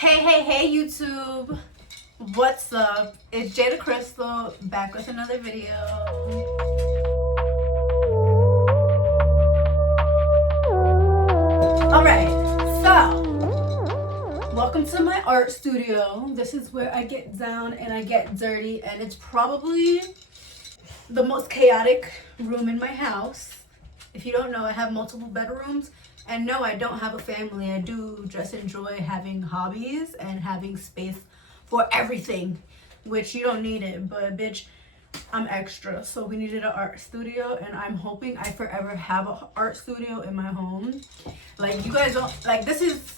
Hey YouTube, what's up? It's Jada Crystal back with another video. Alright, so welcome to my art studio. This is where I get down and I get dirty, and it's probably the most chaotic room in my house. If you don't know, I have multiple bedrooms. And no, I don't have a family. I do just enjoy having hobbies and having space for everything, which you don't need it, but bitch, I'm extra. So we needed an art studio, and I'm hoping I forever have an art studio in my home. Like, you guys don't, like, this is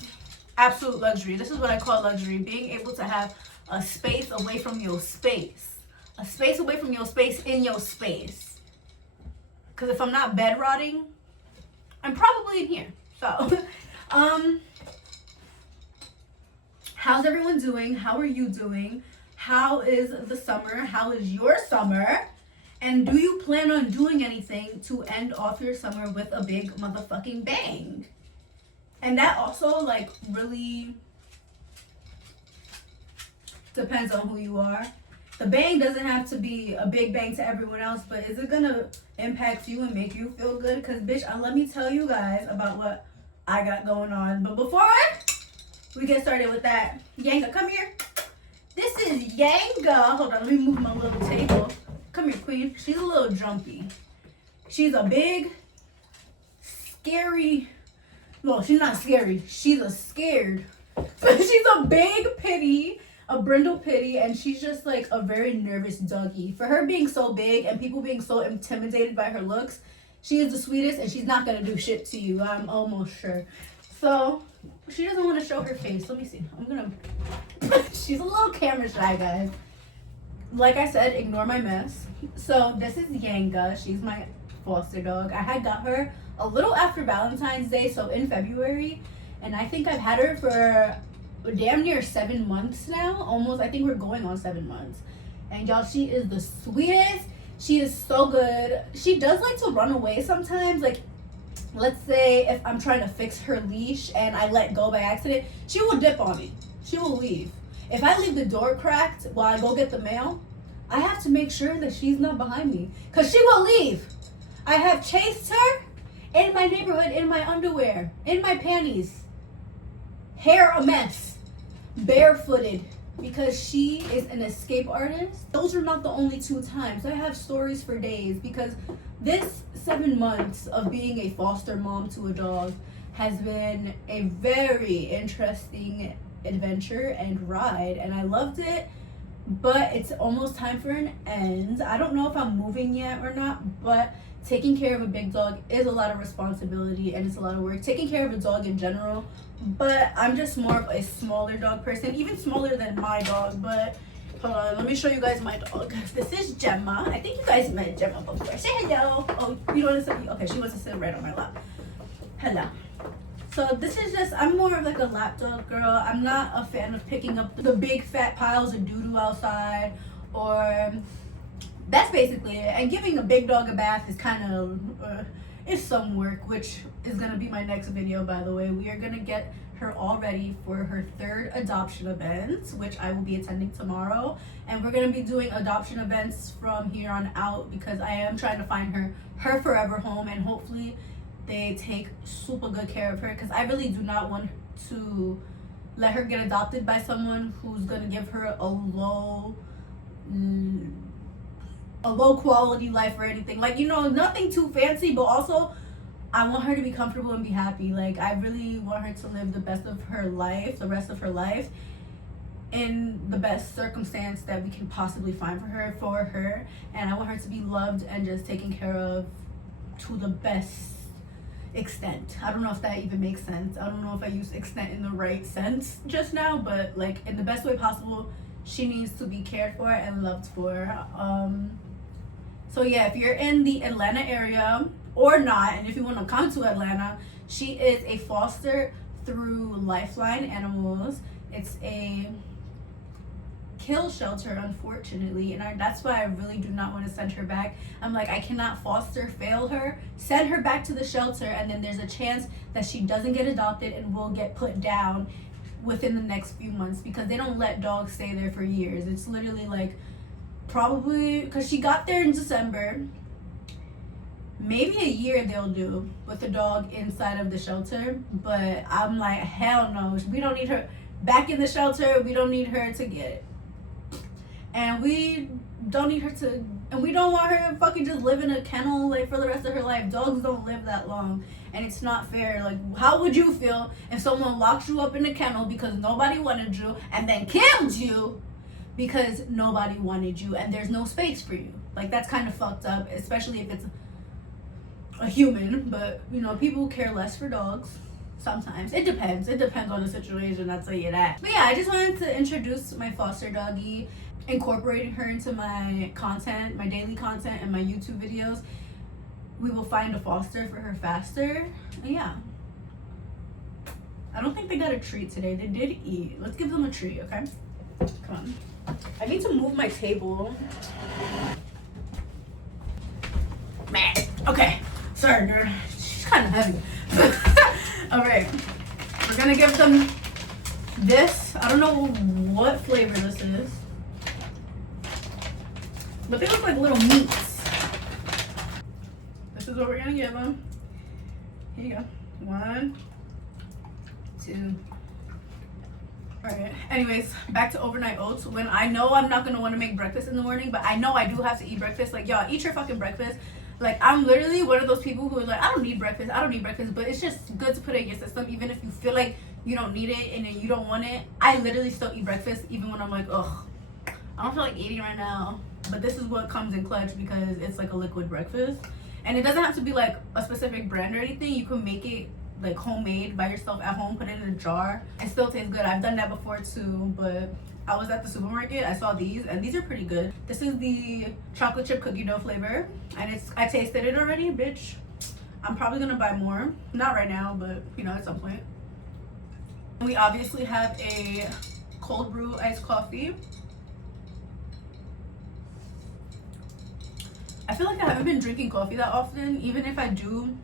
absolute luxury. This is what I call luxury, being able to have a space away from your space. A space away from your space in your space. Because if I'm not bed rotting, I'm probably in here. So, how's everyone doing? How are you doing? How is the summer? How is your summer? And do you plan on doing anything to end off your summer with a big motherfucking bang? And that also, like, really depends on who you are. The bang doesn't have to be a big bang to everyone else, but is it gonna impact you and make you feel good? Because, bitch, let me tell you guys about what I got going on. But before we get started with that, Yanga, come here. This is Yanga. Hold on, let me move my little table. Come here, queen. She's a little jumpy. She's a big, scary, well, she's not scary. She's a scared. She's a big pitty. A brindle pitty, and she's just like a very nervous doggy. For her being so big and people being so intimidated by her looks, she is the sweetest, and she's not gonna do shit to you, I'm almost sure. So she doesn't want to show her face. Let me see. I'm gonna she's a little camera shy, guys. Like I said, ignore my mess. So this is Yanga. She's my foster dog. I had got her a little after Valentine's Day, so in February, and I think I've had her for damn near 7 months now. Almost, I think we're going on 7 months. And y'all, she is the sweetest. She is so good. She does like to run away sometimes. Like, let's say if I'm trying to fix her leash and I let go by accident, she will dip on me. She will leave. If I leave the door cracked while I go get the mail, I have to make sure that she's not behind me, because she will leave. I have chased her in my neighborhood, in my underwear, in my panties, hair a mess, barefooted, because she is an escape artist. Those are not the only 2 times. I have stories for days, because this 7 months of being a foster mom to a dog has been a very interesting adventure and ride, and I loved it, but it's almost time for an end. I don't know if I'm moving yet or not, but taking care of a big dog is a lot of responsibility, and it's a lot of work. Taking care of a dog in general, but I'm just more of a smaller dog person, even smaller than my dog. But hold on, let me show you guys my dog. This is Gemma. I think you guys met Gemma before. Say hello. Oh, you don't want to sit? Okay, she wants to sit right on my lap. Hello. So this is just, I'm more of like a lap dog girl. I'm not a fan of picking up the big fat piles of doo-doo outside, or that's basically it. And giving a big dog a bath is kind of it's some work, which is gonna be my next video, by the way. We are gonna get her all ready for her 3rd adoption event, which I will be attending tomorrow. And we're gonna be doing adoption events from here on out, because I am trying to find her forever home, and hopefully they take super good care of her, because I really do not want to let her get adopted by someone who's gonna give her a low quality life or anything. Like, you know, nothing too fancy, but also I want her to be comfortable and be happy. Like, I really want her to live the best of her life, the rest of her life, in the best circumstance that we can possibly find for her. And I want her to be loved and just taken care of to the best extent. I don't know if that even makes sense. I don't know if I used extent in the right sense just now, but like, in the best way possible, she needs to be cared for and loved for. So yeah, if you're in the Atlanta area or not, and if you want to come to Atlanta, she is a foster through Lifeline Animals. It's a kill shelter, unfortunately, and that's why I really do not want to send her back. I'm like, I cannot foster fail her, send her back to the shelter, and then there's a chance that she doesn't get adopted and will get put down within the next few months, because they don't let dogs stay there for years. It's literally like probably because she got there in December. Maybe a year they'll do with the dog inside of the shelter, but I'm like, hell no. We don't need her back in the shelter. We don't need her to get it. And we don't need her to, and we don't want her to fucking just live in a kennel like for the rest of her life. Dogs don't live that long, and it's not fair. Like, how would you feel if someone locked you up in a kennel because nobody wanted you and then killed you because nobody wanted you and there's no space for you? Like, that's kind of fucked up, especially if it's a human. But you know, people care less for dogs sometimes. It depends on the situation, I'll tell you that. But yeah, I just wanted to introduce my foster doggy, incorporating her into my content, my daily content and my YouTube videos. We will find a foster for her faster. And yeah, I don't think they got a treat today. They did eat. Let's give them a treat, okay? Come on. I need to move my table. Man, okay. Sorry, girl. She's kind of heavy. All right, we're gonna give them this. I don't know what flavor this is, but they look like little meats. This is what we're gonna give them. Here you go. 1, 2. All right. Anyways, back to overnight oats. When I know I'm not gonna want to make breakfast in the morning, but I know I do have to eat breakfast. Like, y'all, eat your fucking breakfast. Like, I'm literally one of those people who are like, I don't need breakfast, but it's just good to put it in your system, even if you feel like you don't need it and then you don't want it. I literally still eat breakfast, even when I'm like, ugh, I don't feel like eating right now. But this is what comes in clutch because it's like a liquid breakfast. And it doesn't have to be like a specific brand or anything. You can make it like homemade by yourself at home, put it in a jar. It still tastes good. I've done that before too, but I was at the supermarket, I saw these, and these are pretty good. This is the chocolate chip cookie dough flavor, and I tasted it already, bitch. I'm probably gonna buy more. Not right now, but you know, at some point. We obviously have a cold brew iced coffee. I feel like I haven't been drinking coffee that often. Even if I do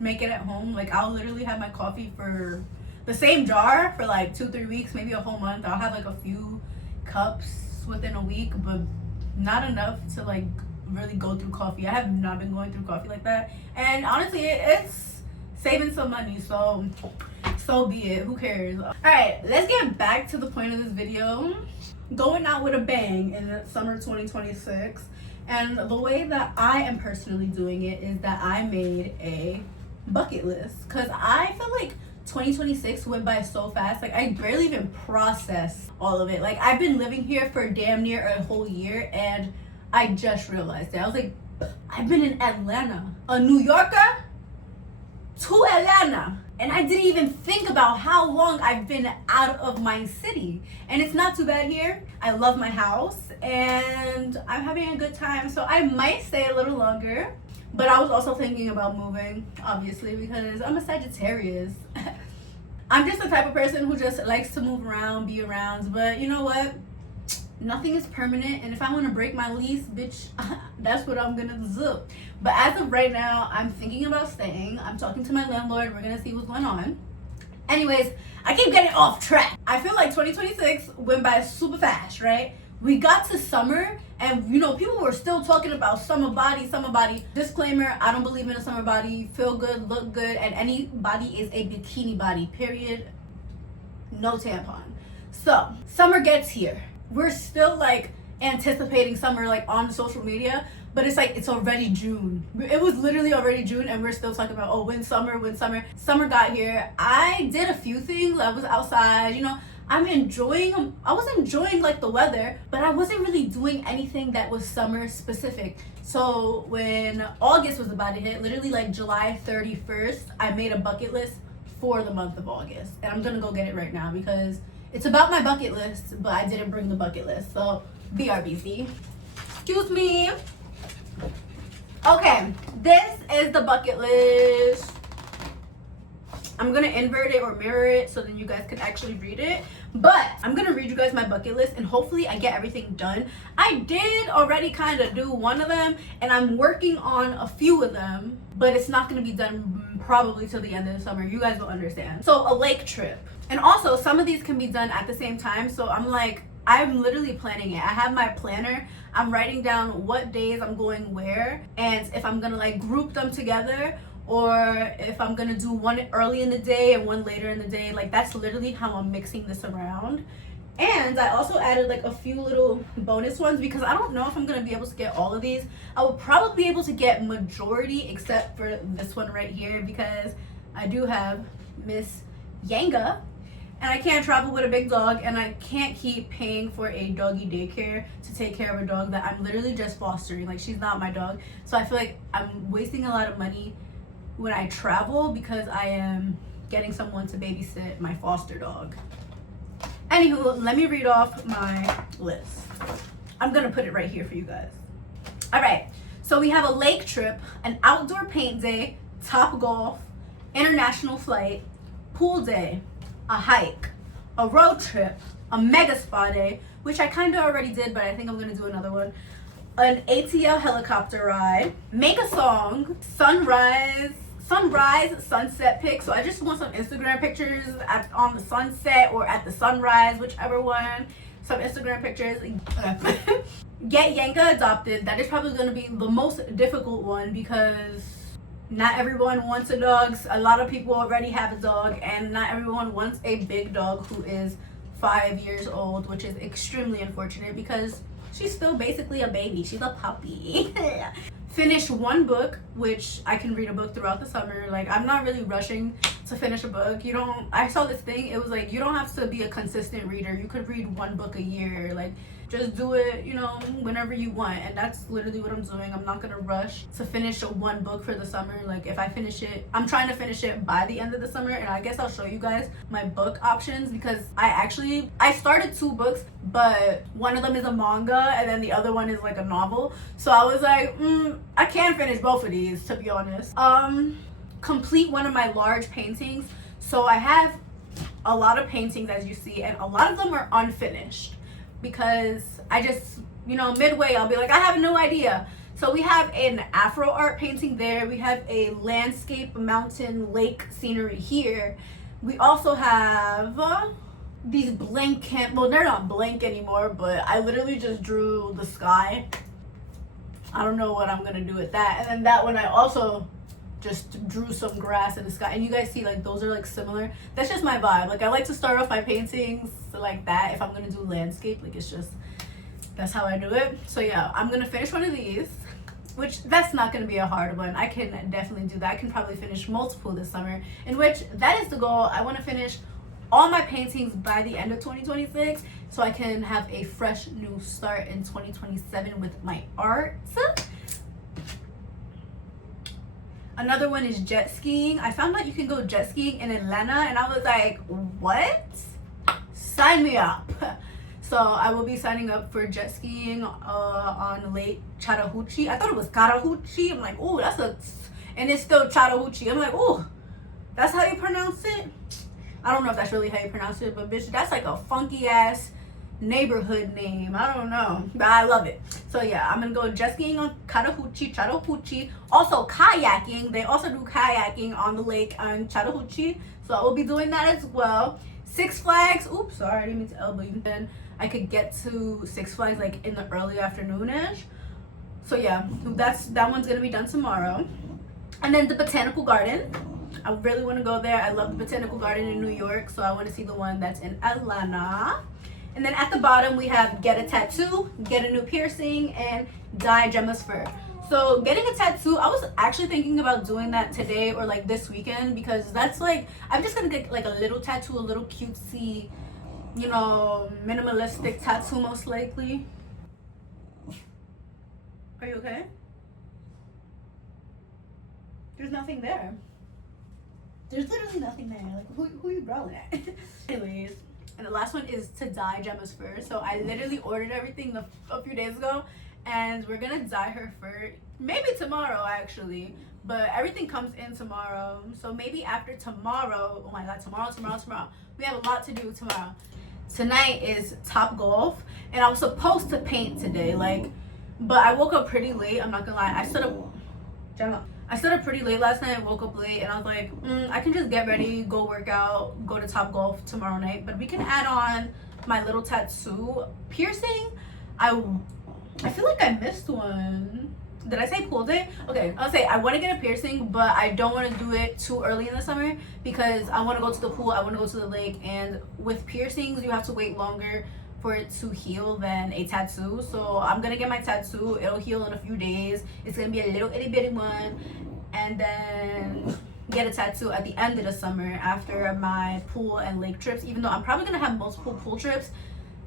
make it at home, like I'll literally have my coffee for the same jar for like 2-3 weeks, maybe a whole month. I'll have like a few cups within a week, but not enough to like really go through coffee. I have not been going through coffee like that, and honestly it's saving some money, so be it. Who cares? All right, let's get back to the point of this video. Going out with a bang in summer 2026, and the way that I am personally doing it is that I made a bucket list, because I feel like 2026 went by so fast. Like, I barely even processed all of it. Like, I've been living here for damn near a whole year, and I just realized it. I was like, I've been in Atlanta, a New Yorker to Atlanta, and I didn't even think about how long I've been out of my city. And it's not too bad here. I love my house and I'm having a good time, so I might stay a little longer. But I was also thinking about moving, obviously, because I'm a Sagittarius. I'm just the type of person who just likes to move around, be around. But you know what? Nothing is permanent. And if I want to break my lease, bitch, that's what I'm going to do. But as of right now, I'm thinking about staying. I'm talking to my landlord. We're going to see what's going on. Anyways, I keep getting off track. I feel like 2026 went by super fast, right? We got to summer, and you know, people were still talking about summer body. Disclaimer, I don't believe in a summer body. Feel good, look good, and any body is a bikini body, period. No tampon. So summer gets here. We're still like anticipating summer, like on social media, but it's like it's already June. It was literally already June, and we're still talking about, oh, when summer. Summer got here. I did a few things. I was outside, you know. I was enjoying like the weather, but I wasn't really doing anything that was summer specific. So when August was about to hit, literally like July 31st, I made a bucket list for the month of August. And I'm gonna go get it right now because it's about my bucket list, but I didn't bring the bucket list. So BRBC. Excuse me. Okay, this is the bucket list. I'm gonna invert it or mirror it so then you guys can actually read it. But I'm gonna read you guys my bucket list and hopefully I get everything done. I did already kind of do one of them and I'm working on a few of them, but it's not gonna be done probably till the end of the summer. You guys will understand. So a lake trip. And also some of these can be done at the same time. So I'm literally planning it. I have my planner. I'm writing down what days I'm going where and if I'm gonna like group them together or if I'm gonna do one early in the day and one later in the day. Like that's literally how I'm mixing this around. And I also added like a few little bonus ones because I don't know if I'm gonna be able to get all of these. I will probably be able to get majority except for this one right here because I do have Miss Yanga. And I can't travel with a big dog and I can't keep paying for a doggy daycare to take care of a dog that I'm literally just fostering. Like she's not my dog. So I feel like I'm wasting a lot of money when I travel because I am getting someone to babysit my foster dog. Anywho, let me read off my list. I'm gonna put it right here for you guys. All right, so we have a lake trip, an outdoor paint day, Top Golf, international flight, pool day, a hike, a road trip, a mega spa day, which I kind of already did, but I think I'm gonna do another one, an ATL helicopter ride, make a song, sunrise, sunset pic. So I just want some Instagram pictures on the sunset or at the sunrise, whichever one. Some Instagram pictures. Get Yanka adopted. That is probably gonna be the most difficult one because not everyone wants a dog. A lot of people already have a dog and not everyone wants a big dog who is 5 years old, which is extremely unfortunate because she's still basically a baby. She's a puppy. Finish one book, which I can read a book throughout the summer. Like I'm not really rushing to finish a book. I saw this thing, it was like you don't have to be a consistent reader. You could read one book a year. Like just do it, whenever you want. And that's literally what I'm doing. I'm not gonna rush to finish one book for the summer. Like if I finish it, I'm trying to finish it by the end of the summer. And I guess I'll show you guys my book options because I started 2 books, but one of them is a manga and then the other one is like a novel. So I was like, I can't finish both of these, to be honest. Complete one of my large paintings. So I have a lot of paintings, as you see, and a lot of them are unfinished because I just, midway I'll be like, I have no idea. So we have an Afro art painting there. We have a landscape, mountain, lake scenery here. We also have these blank well, they're not blank anymore, but I literally just drew the sky. I don't know what I'm gonna do with that. And then that one I also just drew some grass in the sky, and you guys see like those are like similar. That's just my vibe. Like I like to start off my paintings like that. If I'm gonna do landscape, like that's how I do it. So yeah, I'm gonna finish one of these, which that's not gonna be a hard one. I can definitely do that. I can probably finish multiple this summer, in which that is the goal. I want to finish all my paintings by the end of 2026 so I can have a fresh new start in 2027 with my art. Another one is jet skiing. I found out you can go jet skiing in Atlanta and I was like, what? Sign me up. So I will be signing up for jet skiing on Lake Chattahoochee. I thought it was Chattahoochee. I'm like, oh, and it's still Chattahoochee. I'm like, oh, that's how you pronounce it? I don't know if that's really how you pronounce it, but bitch, that's like a funky ass neighborhood name. I don't know, but I love it. So yeah, I'm gonna go jet skiing on Chattahoochee. Also kayaking. They also do kayaking on the lake on Chattahoochee. So I will be doing that as well. Six Flags. Oops, sorry, I didn't mean to elbow you. Then I could get to Six Flags like in the early afternoon-ish. So yeah, that one's gonna be done tomorrow. And then the Botanical Garden. I really want to go there. I love the Botanical Garden in New York, so I want to see the one that's in Atlanta. And then at the bottom we have get a tattoo, get a new piercing, and dye Gemma's fur. So getting a tattoo, I was actually thinking about doing that today or like this weekend because that's like, I'm just gonna get like a little tattoo, a little cutesy, minimalistic tattoo most likely. Are you okay? There's nothing there. There's literally nothing there. Like, who are you growling at? Anyways, and the last one is to dye Gemma's fur. So I literally ordered everything a few days ago, and we're gonna dye her fur maybe tomorrow actually, but everything comes in tomorrow. So maybe after tomorrow, oh my god, tomorrow. We have a lot to do tomorrow. Tonight is Top Golf, and I was supposed to paint today, like, but I woke up pretty late. I'm not gonna lie. I stood up pretty late last night. I woke up late, and I was like, I can just get ready, go work out, go to Top Golf tomorrow night. But we can add on my little tattoo piercing. I feel like I missed one. Did I say pool day? Okay, I'll say I want to get a piercing, but I don't want to do it too early in the summer because I want to go to the pool, I want to go to the lake, and with piercings you have to wait longer for it to heal than a tattoo. So I'm gonna get my tattoo. It'll heal in a few days. It's gonna be a little itty bitty one, and then get a tattoo at the end of the summer after my pool and lake trips. Even though I'm probably gonna have multiple pool trips,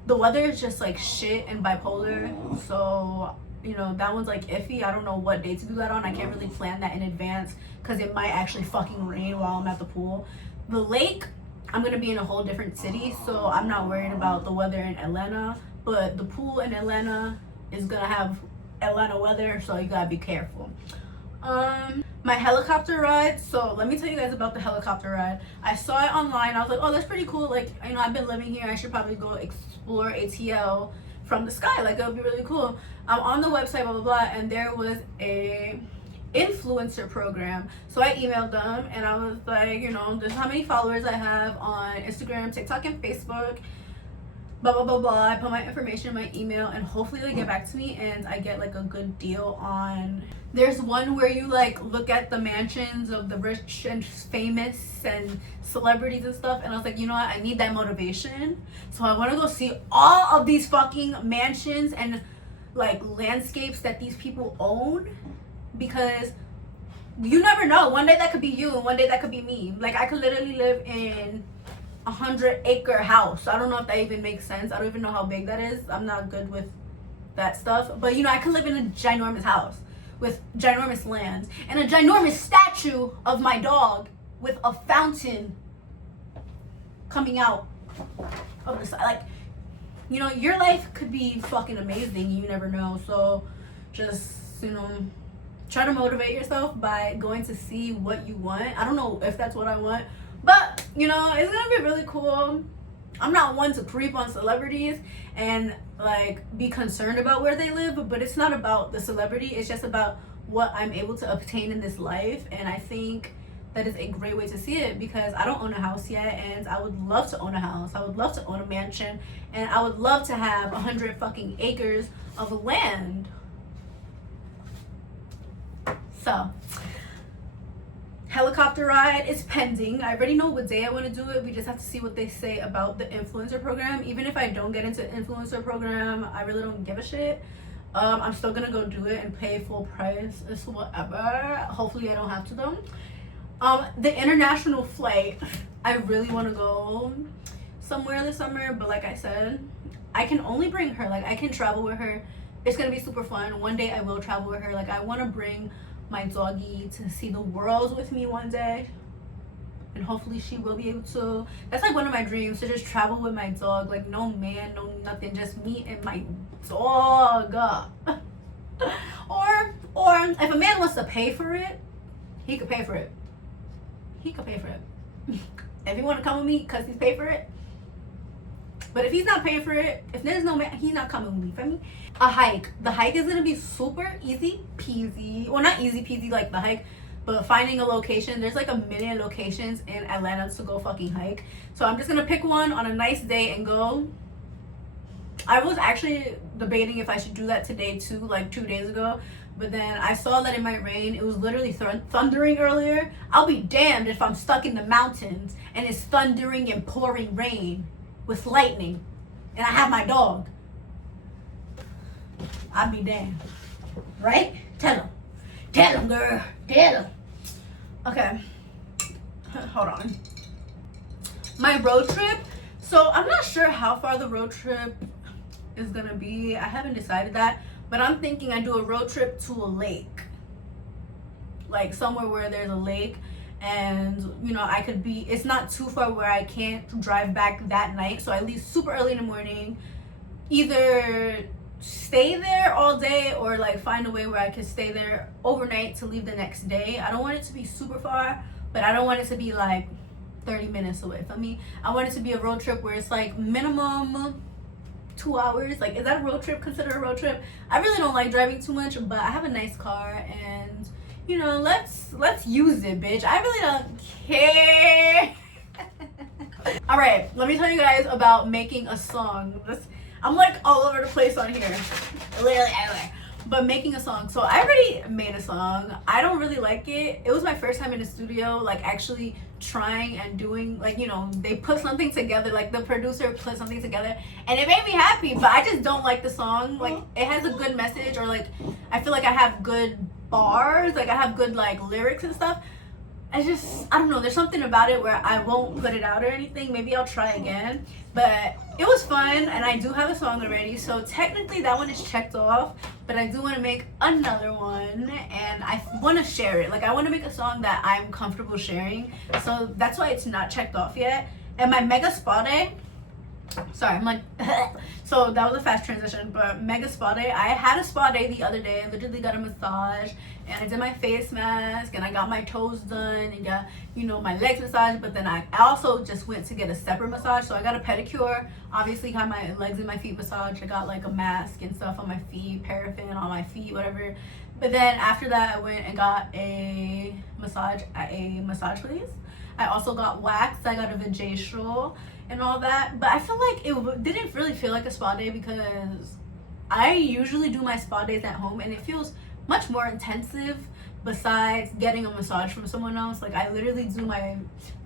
the weather is just like shit and bipolar, so you know, that one's like iffy. I don't know what day to do that on. I can't really plan that in advance because it might actually fucking rain while I'm at the pool. The lake, I'm gonna be in a whole different city, so I'm not worried about the weather in Atlanta, but the pool in Atlanta is gonna have Atlanta weather, so you gotta be careful. My helicopter ride, so let me tell you guys about the helicopter ride. I saw it online. I was like, oh, that's pretty cool. Like, you know, I've been living here, I should probably go explore ATL from the sky. Like, it would be really cool. I'm on the website, blah blah blah, and there was a influencer program. So I emailed them and I was like, you know, this is how many followers I have on Instagram, TikTok, and Facebook, blah blah blah blah. I put my information in my email, and hopefully they get back to me and I get like a good deal on. There's one where you like look at the mansions of the rich and famous and celebrities and stuff, and I was like, you know what, I need that motivation, so I want to go see all of these fucking mansions and like landscapes that these people own, because you never know, one day that could be you and one day that could be me. Like, I could literally live in 100-acre house. I don't know if that even makes sense. I don't even know how big that is. I'm not good with that stuff, but you know, I could live in a ginormous house with ginormous land and a ginormous statue of my dog with a fountain coming out of the side. Like, you know, your life could be fucking amazing. You never know. So just, you know, try to motivate yourself by going to see what you want. I don't know if that's what I want, but you know, it's gonna be really cool. I'm not one to creep on celebrities and like be concerned about where they live, but it's not about the celebrity, it's just about what I'm able to obtain in this life. And I think that is a great way to see it, because I don't own a house yet, and I would love to own a house. I would love to own a mansion, and I would love to have 100 fucking acres of land. So helicopter ride is pending. I already know what day I want to do it. We just have to see what they say about the influencer program. Even if I don't get into influencer program, I really don't give a shit. I'm still gonna go do it and pay full price. It's whatever. Hopefully I don't have to though. The international flight, I really want to go somewhere this summer, but like I said, I can only bring her. Like, I can travel with her. It's gonna be super fun. One day I will travel with her. Like, I want to bring my doggy to see the world with me one day, and hopefully she will be able to. That's like one of my dreams, to just travel with my dog. Like, no man, no nothing, just me and my dog. or if a man wants to pay for it, he could pay for it. If he want to come with me because he's paid for it. But if he's not paying for it, if there's no man, he's not coming with me. For me, a hike. The hike is gonna be super easy peasy. Well, not easy peasy like the hike, but finding a location. There's like a million locations in Atlanta to go fucking hike. So I'm just gonna pick one on a nice day and go. I was actually debating if I should do that today too, like 2 days ago. But then I saw that it might rain. It was literally thundering earlier. I'll be damned if I'm stuck in the mountains and it's thundering and pouring rain with lightning and I have my dog. I'll be damned. Right? Tell him, girl. Tell him. Okay. Hold on. My road trip. So I'm not sure how far the road trip is gonna be. I haven't decided that. But I'm thinking I do a road trip to a lake. Like somewhere where there's a lake, and you know, I could be, it's not too far where I can't drive back that night. So I leave super early in the morning, either stay there all day or like find a way where I could stay there overnight to leave the next day. I don't want it to be super far, but I don't want it to be like 30 minutes away from me. I want it to be a road trip where it's like minimum 2 hours. Like, is that a road trip? Consider a road trip? I really don't like driving too much, but I have a nice car, and you know, let's use it, bitch. I really don't care. All right, let me tell you guys about making a song. I'm like all over the place on here, literally everywhere. But making a song. So I already made a song. I don't really like it. It was my first time in the studio, like actually trying and doing, like, you know, they put something together, like the producer put something together, and it made me happy. But I just don't like the song. Like, it has a good message, or like I feel like I have good bars, like I have good like lyrics and stuff. I don't know, there's something about it where I won't put it out or anything. Maybe I'll try again. But it was fun, and I do have a song already, so technically that one is checked off. But I do want to make another one, and I want to share it. Like, I want to make a song that I'm comfortable sharing, so that's why it's not checked off yet. And my mega spa day, sorry, I'm like so that was a fast transition, but mega spa day, I had a spa day the other day. I literally got a massage, and I did my face mask, and I got my toes done, and got, you know, my legs massaged. But then I also just went to get a separate massage. So I got a pedicure, obviously got my legs and my feet massaged. I got like a mask and stuff on my feet, paraffin on my feet, whatever. But then after that, I went and got a massage at a massage place. I also got waxed. I got a vajacial and all that. But I feel like it didn't really feel like a spa day, because I usually do my spa days at home, and it feels much more intensive besides getting a massage from someone else. Like, I literally do my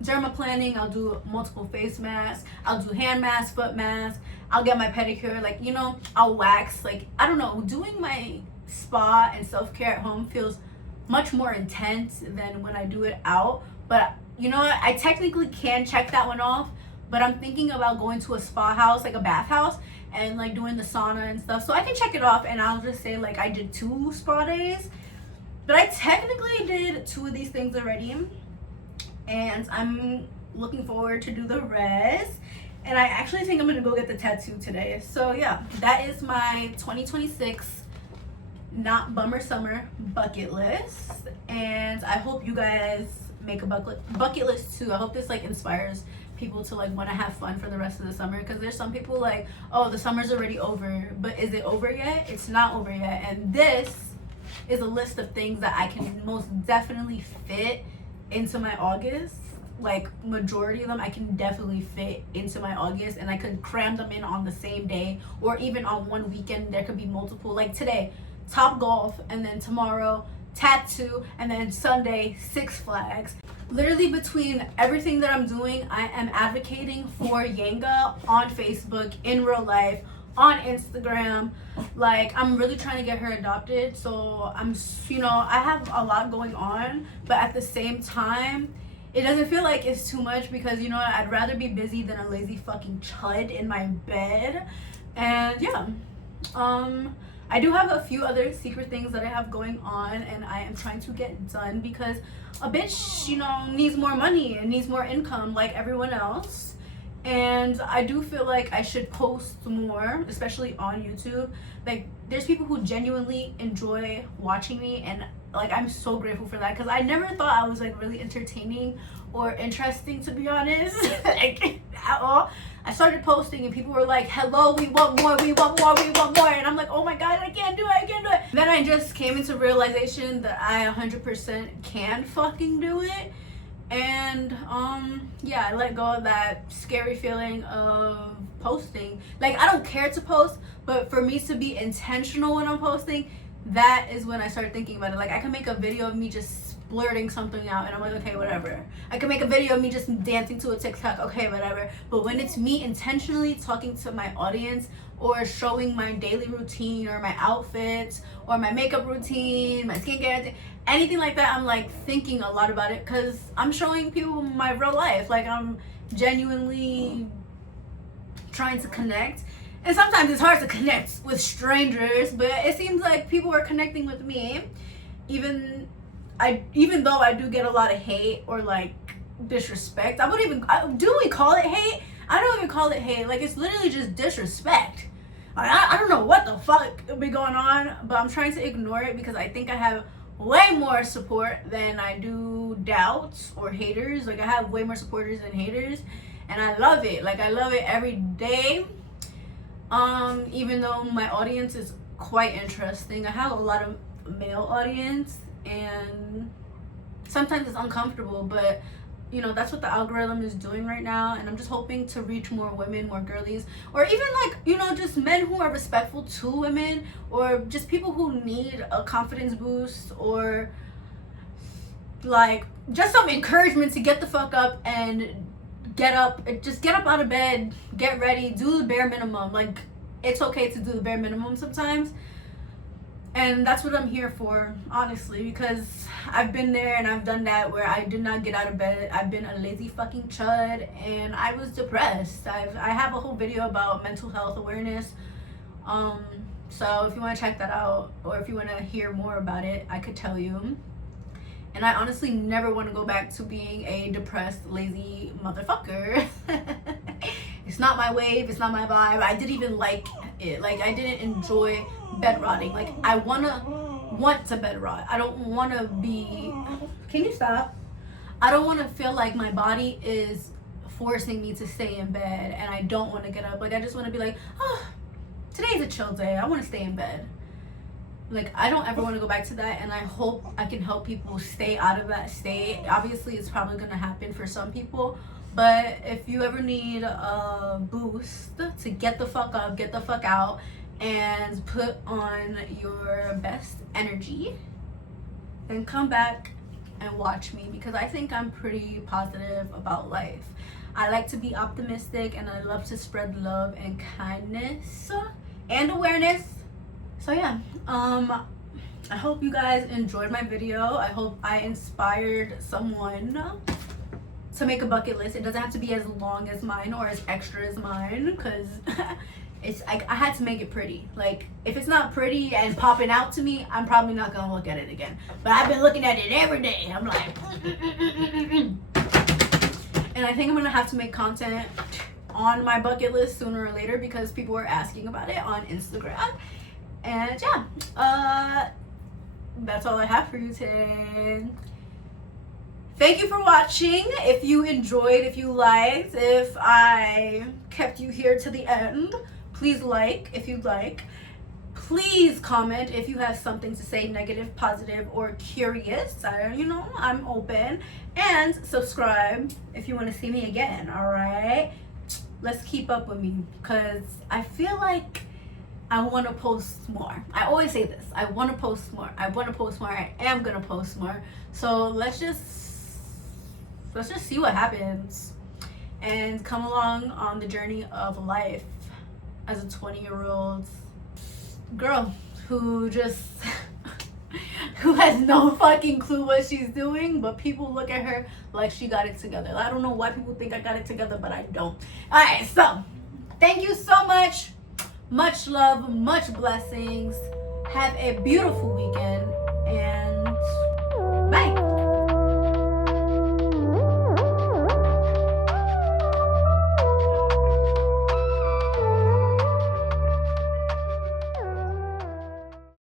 dermaplaning, I'll do multiple face masks, I'll do hand masks, foot masks, I'll get my pedicure, like, you know, I'll wax. Like, I don't know, doing my spa and self-care at home feels much more intense than when I do it out. But you know what, I technically can check that one off, but I'm thinking about going to a spa house, like a bathhouse, and like doing the sauna and stuff, so I can check it off, and I'll just say like I did 2 spa days. But I technically did 2 of these things already, and I'm looking forward to do the rest. And I actually think I'm gonna go get the tattoo today. So yeah, that is my 2026 not bummer summer bucket list, and I hope you guys make a bucket list too. I hope this like inspires people to like want to have fun for the rest of the summer, because there's some people like, oh, the summer's already over. But is it over yet? It's not over yet. And this is a list of things that I can most definitely fit into my August. Like, majority of them I can definitely fit into my August, and I could cram them in on the same day, or even on one weekend. There could be multiple, like today Top Golf, and then tomorrow tattoo, and then Sunday Six Flags. Literally, between everything that I'm doing, I am advocating for Yanga on Facebook, in real life, on Instagram. Like, I'm really trying to get her adopted. So I'm, you know, I have a lot going on, but at the same time, it doesn't feel like it's too much, because, you know, I'd rather be busy than a lazy fucking chud in my bed. And yeah, I do have a few other secret things that I have going on, and I am trying to get done, because a bitch, you know, needs more money and needs more income like everyone else. And I do feel like I should post more, especially on YouTube. Like, there's people who genuinely enjoy watching me, and like, I'm so grateful for that, because I never thought I was like really entertaining or interesting, to be honest. Like, at all. I started posting, and people were like, hello, we want more, we want more, we want more. And I'm like, oh my god, I can't do it, I can't do it. Then I just came into realization that I 100% can fucking do it. And yeah, I let go of that scary feeling of posting. Like, I don't care to post, but for me to be intentional when I'm posting, that is when I started thinking about it. Like, I can make a video of me just blurting something out, and I'm like, okay, whatever. I can make a video of me just dancing to a TikTok, okay, whatever. But when it's me intentionally talking to my audience, or showing my daily routine, or my outfits, or my makeup routine, my skincare, anything like that, I'm like thinking a lot about it, because I'm showing people my real life. Like, I'm genuinely trying to connect. And sometimes it's hard to connect with strangers, but it seems like people are connecting with me, even though I do get a lot of hate or like disrespect. Do we call it hate? I don't even call it hate. Like, it's literally just disrespect. I don't know what the fuck be going on, but I'm trying to ignore it because I think I have way more support than I do doubts or haters. Like, I have way more supporters than haters, and I love it. Like, I love it every day. Even though my audience is quite interesting, I have a lot of male audience, and sometimes it's uncomfortable, but you know, that's what the algorithm is doing right now, and I'm just hoping to reach more women, more girlies, or even like, you know, just men who are respectful to women, or just people who need a confidence boost, or like just some encouragement to get the fuck up and get up out of bed, get ready, do the bare minimum. Like, it's okay to do the bare minimum sometimes. And that's what I'm here for, honestly, because I've been there and I've done that where I did not get out of bed. I've been a lazy fucking chud, and I was depressed. I have a whole video about mental health awareness. So if you want to check that out, or if you want to hear more about it, I could tell you. And I honestly never want to go back to being a depressed, lazy motherfucker. It's not my wave. It's not my vibe. I didn't even like it. Like, I didn't enjoy bed rotting. Like, I want to bed rot. I don't want to be... Can you stop? I don't want to feel like my body is forcing me to stay in bed and I don't want to get up. Like, I just want to be like, oh, today's a chill day. I want to stay in bed. Like, I don't ever want to go back to that, and I hope I can help people stay out of that state. Obviously, it's probably going to happen for some people, but if you ever need a boost to get the fuck up, get the fuck out, and put on your best energy, then come back and watch me, because I think I'm pretty positive about life. I like to be optimistic, and I love to spread love and kindness and awareness. So yeah, I hope you guys enjoyed my video. I hope I inspired someone to make a bucket list. It doesn't have to be as long as mine or as extra as mine, because it's like, I had to make it pretty. Like, if it's not pretty and popping out to me, I'm probably not gonna look at it again. But I've been looking at it every day. I'm like, and I think I'm gonna have to make content on my bucket list sooner or later, because people are asking about it on Instagram. And yeah, that's all I have for you today. Thank you for watching. If you enjoyed, if you liked, if I kept you here to the end, please like if you'd like. Please comment if you have something to say, negative, positive, or curious. I'm open. And subscribe if you want to see me again, all right? Let's keep up with me, because I feel like I want to post more. I always say this. I want to post more. I want to post more. I am going to post more. So let's just see what happens and come along on the journey of life as a 20-year-old girl who just who has no fucking clue what she's doing, but people look at her like she got it together. I don't know why people think I got it together, but I don't. All right, so thank you so much. Much love, much blessings. Have a beautiful weekend.